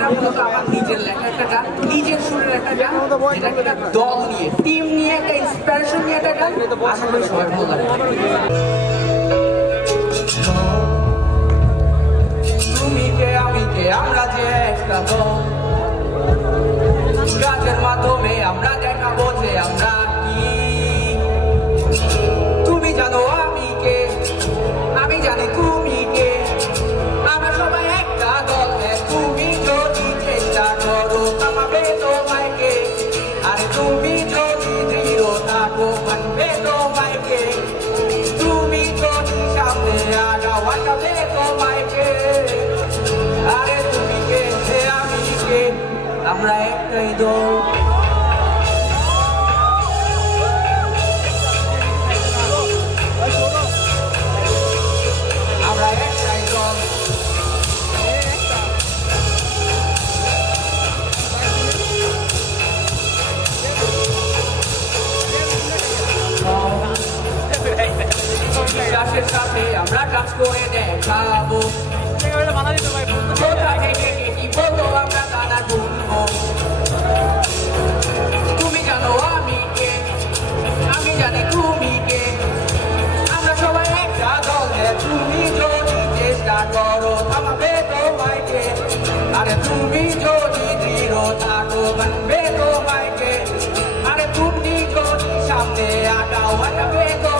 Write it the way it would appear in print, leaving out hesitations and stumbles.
গানটা মূলত আমার নিজের লেখা একটা গান, নিজের সুরের একটা গান, এটা একটা দল নিয়ে, টিম নিয়ে, একটা ইন্সপিরেশন নিয়ে একটা গান। আশা করি সবাই ভালো লাগবে। তুমি কে আমি কে, আমরা যে একটা দল, গানের মাধ্যমে আমরা দেখাবো যে আমরা কি। তুমি জানো আমি কে, আমি জানি তুমি কে, আমরা সবাই একটা দল। তুমি যদি চেষ্টা করো থামাবে তোমায় কে, আরে তুমি যদি দৃঢ় থাকো মানবে তোমায় কে, তুমি যদি সামনে আগাও আগাবে তোমায় কে, আরে তুমি কে আমি কে, আমরা একটাই দল। আমরা একটাই দল। বিশ্বাসের সাথে আমরা কাজ করে দেখাবো, কোথা থেকে কি বলবো আমরা তা না শুনবো। তুমি জানো আমি কে, আমি জানি তুমি কে, আমরা সবাই একটা দল। তুমি যদি চেষ্টা করো থামাবে তোমায় কে, আরে তুমি যদি দৃঢ় থাকো মানবে তোমায় কে, আরে তুমি যদি সামনে আগাও আগাবে তো